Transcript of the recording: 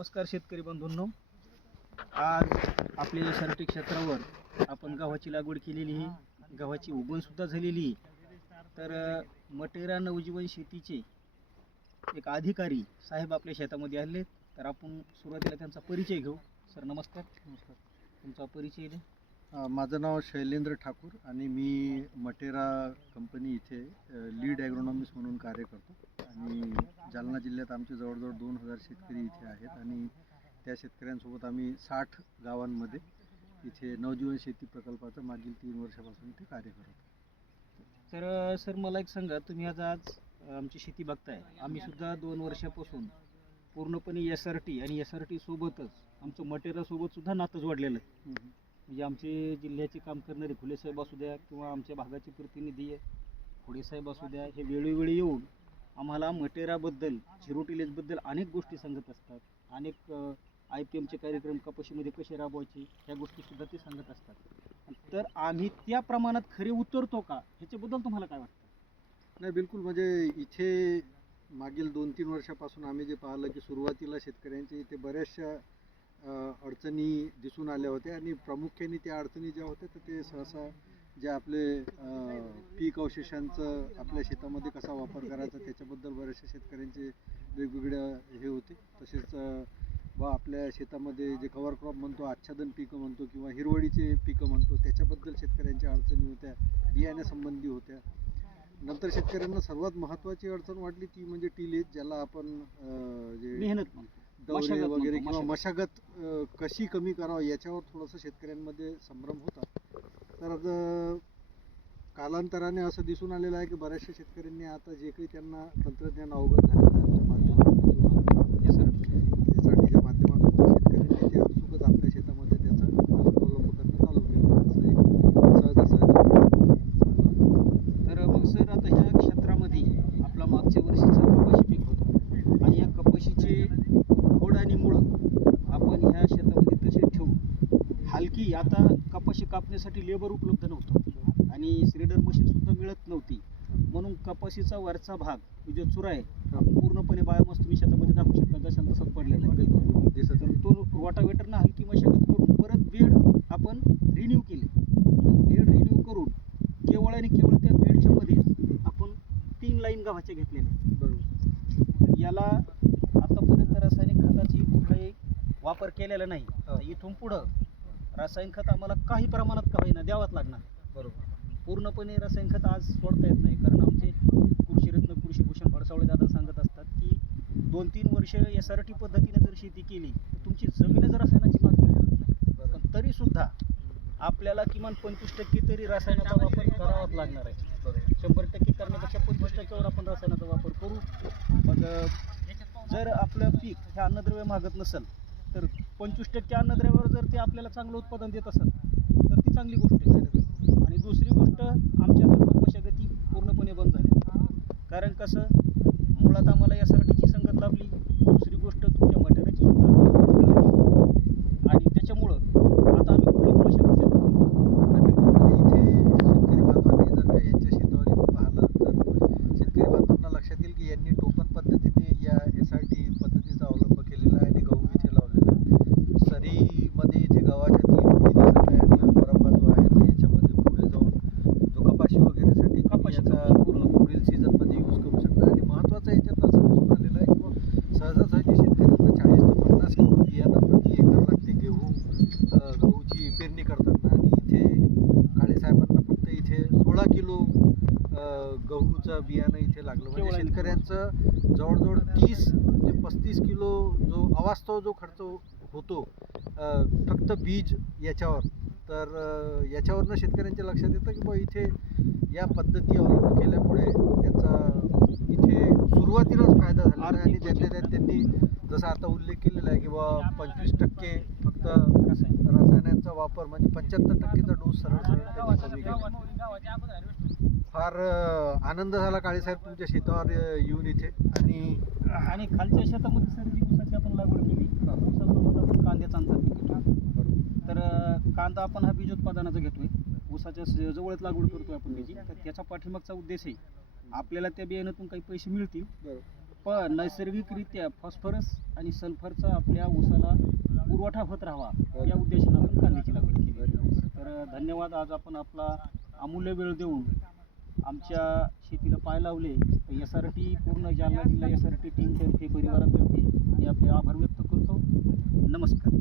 नमस्कार शेतकरी बंधूंनो, आज आपल्या एसआरटी क्षेत्रावर आपण गव्हाची लागवड केलेली आहे. गव्हाची उगवण सुद्धा झालेली आहे. तर मटेरा नवजीवन शेतीचे एक अधिकारी साहेब आपल्या शेतामध्ये आले. तर आपण सुरुवातीला त्यांचा परिचय घेऊ. सर नमस्कार. नमस्कार. तुमचा परिचय द्या. माझं नाव शैलेंद्र ठाकूर आणि मी मटेरा कंपनी इथे लीड ॲग्रोनॉमिस्ट म्हणून कार्य करतो. आणि जालना जिल्ह्यात आमचे जवळजवळ 2000 शेतकरी इथे आहेत आणि त्या शेतकऱ्यांसोबत आम्ही 60 गावांमध्ये इथे नवजीवन शेती प्रकल्पाचं मागील 3 वर्षापासून इथे कार्य करतो. तर सर मला एक सांगा, तुम्ही आज आमची शेती बघताय. आम्ही सुद्धा 2 वर्षापासून पूर्णपणे एसआरटी आणि एसआरटी सोबतच आमचं मटेरा सोबत सुद्धा नातं जोडलेलं आहे. म्हणजे आमचे जिल्ह्याचे काम करणारे फुले साहेब असू द्या किंवा आमच्या भागाचे प्रतिनिधी फुले साहेब असू द्या, हे वेळोवेळी येऊन आम्हाला मटेराबद्दल, झिरो टिलेजबद्दल अनेक गोष्टी सांगत असतात. अनेक IPMचे कार्यक्रम कपाशीमध्ये कसे राबवायचे ह्या गोष्टीसुद्धा ते सांगत असतात. तर आम्ही त्या प्रमाणात खरे उतरतो का, ह्याच्याबद्दल तुम्हाला काय वाटतं? नाही, बिलकुल. म्हणजे इथे मागील 2-3 वर्षापासून आम्ही जे पाहिलं की सुरुवातीला शेतकऱ्यांच्या इथे बऱ्याचशा अडचणी दिसून आल्या होत्या आणि प्रामुख्याने त्या अडचणी ज्या होत्या तर ते सहसा जे आपले पीक अवशेषांचं आपल्या शेतामध्ये कसा वापर करायचा त्याच्याबद्दल बऱ्याचशा शेतकऱ्यांचे वेगवेगळ्या हे होते. तसेच आपल्या शेतामध्ये जे कव्हर क्रॉप म्हणतो, आच्छादन पिकं म्हणतो किंवा हिरवळीचे पिकं म्हणतो, त्याच्याबद्दल शेतकऱ्यांच्या अडचणी होत्या, बियाण्यासंबंधी होत्या. नंतर शेतकऱ्यांना सर्वात महत्त्वाची अडचण वाटली ती म्हणजे टिलेज, ज्याला आपण जे मेहनत दौरे वगैरे किंवा मशागत कशी कमी करावं याच्यावर थोडंसं शेतकऱ्यांमध्ये संभ्रम होता. तर कालांतराने असं दिसून आलेलं आहे की बऱ्याचशा शेतकऱ्यांनी आता जे काही त्यांना तंत्रज्ञान अवगत झालेलं आहे आमच्या माध्यमातून एसआरटीच्या माध्यमातून, तर शेतकऱ्यांनी ते आपसुकच आपल्या शेतामध्ये त्याचा अवलंब करणं चालू केलं. असं एक सहजासहजी. तर मग सर, आता ह्या क्षेत्रामध्ये आपला मागच्या वर्षीचं कपाशी पीक होतं आणि या कपाशीचे खोड आणि मुळं आपण ह्या शेतामध्ये तसे ठेवू. हलकी आता कपाशी कापण्यासाठी लेबर उपलब्ध नव्हतं आणि श्रेडर मशीनसुद्धा मिळत नव्हती. म्हणून कपाशीचा वरचा भाग जो चुरा आहे पूर्णपणे बायोमास तुम्ही शेतामध्ये दाखवू शकता, जशा तसंच पडलेला आहे. दिसत तर तो रोटावेटरनं हलकी मशागत करून परत बेड आपण रिन्यू केले. बेड रिन्यू करून केवळ आणि केवळ त्या बेडच्या मध्ये आपण 3 लाईन गव्हाच्या घेतलेल्या. बरोबर. याला आतापर्यंत रासायनिक खताची कुठलाही वापर केलेला नाही. इथून पुढं रासायनिक खत आम्हाला काही प्रमाणात का होईना द्यावंच लागणार. बरोबर. पूर्णपणे रासायनिक खत आज सोडता येत नाही, कारण आमचे कृषीरत्न कृषीभूषण भडसावळे दादा सांगत असतात की 2-3 वर्ष एसआरटी पद्धतीने जर शेती केली तर तुमची जमीन जर रसायनाची मागणी करत नाही, पण तरीसुद्धा आपल्याला किमान 25% तरी रासायनाचा वापर करावाच लागणार आहे. बरोबर. 100% करण्यापेक्षा 25%वर आपण रासायनाचा वापर करू. मग जर आपलं पीक हे अन्नद्रव्य मागत नसेल तर 25% अन्नद्रव्यावर जर ते आपल्याला चांगलं उत्पादन देत असेल तर ती चांगली गोष्ट आहे. आणि दुसरी गोष्ट, आमच्याकडून मशागती पूर्णपणे बंद झाल्या. कारण कसं, मुळात आम्हाला यासाठीची संगत लाभली. दुसरी गोष्ट, तुमच्या मटेरियलची सुद्धा आणि त्याच्यामुळं आता आम्ही कुठलीच मशागत देत नाही. म्हणजे इथे शेतकरी बांधवांनी जर का यांच्या शेतावर येऊन पाहिलं तर शेतकरी बांधवांना लक्षात येईल की यांनी टोकन पद्धतीने या एसआरटी पद्धतीचा अवलंब केलेला आहे आणि गहू इथे लावलेला आहे. सरीमध्ये इथे गव्हाच्या 3 ओळी दिसत आहे आणि परंबा जो आहे तर याच्यामध्ये पुढे जाऊन जो कपाशी वगैरेसाठी कपाशीचा पुढील सीझनमध्ये यूज करू शकता. आणि महत्त्वाचं याच्यात असं दिसून आलेलं आहे की सहजासहजी शेतकऱ्यांना 40 ते 50 किलो बियाणं प्रति एकर लागते गहूची पेरणी करताना, आणि इथे काळेसाहेबांना फक्त इथे 16 किलो गहूचं बियाणं इथे लागलं. म्हणजे शेतकऱ्यांचं जवळजवळ 30 ते 35 किलो जो अवास्तव जो खर्च होतो फक्त बीज याच्यावर. तर याच्यावरनं शेतकऱ्यांच्या लक्षात येतं की इथे या पद्धती अवलंब केल्यामुळे त्यांचा इथे सुरुवातीलाच फायदा झाला आहे. आणि त्यातल्या त्यात त्यांनी जसं आता उल्लेख केलेला आहे की 25% फक्त रसायनांचा वापर, म्हणजे 75%चा डोस सरळ त्यांनी कमी केला. फार आनंद झाला काळेसाहेब तुमच्या शेतावर येऊन इथे. आणि खालच्या शेतामध्ये सर जी ऊसाची आपण लागवड केली, ऊसासोबत आपण कांद्याचा आंतरपीक घेतो. तर कांदा आपण हा बीजोत्पादनाचा घेतोय, ऊसाच्या जवळच लागवड करतोय आपण त्याची. तर त्याचा पाठीमागचा उद्देश आहे आपल्याला त्या बियाण्यातून काही पैसे मिळतील नैसर्गिकरित्या फॉस्फरस आणि सल्फरचा आपल्या ऊसाला पुरवठा होत राहावा या उद्देशाने आपण कांद्याची लागवड केली. तर धन्यवाद. आज आपण आपला अमूल्य वेळ देऊन आमच्या शेतीला पाय लावले. तर SRT पूर्ण जालना जिल्हा SRT टीमतर्फे परिवारातर्फे मी आपले आभार व्यक्त करतो. नमस्कार.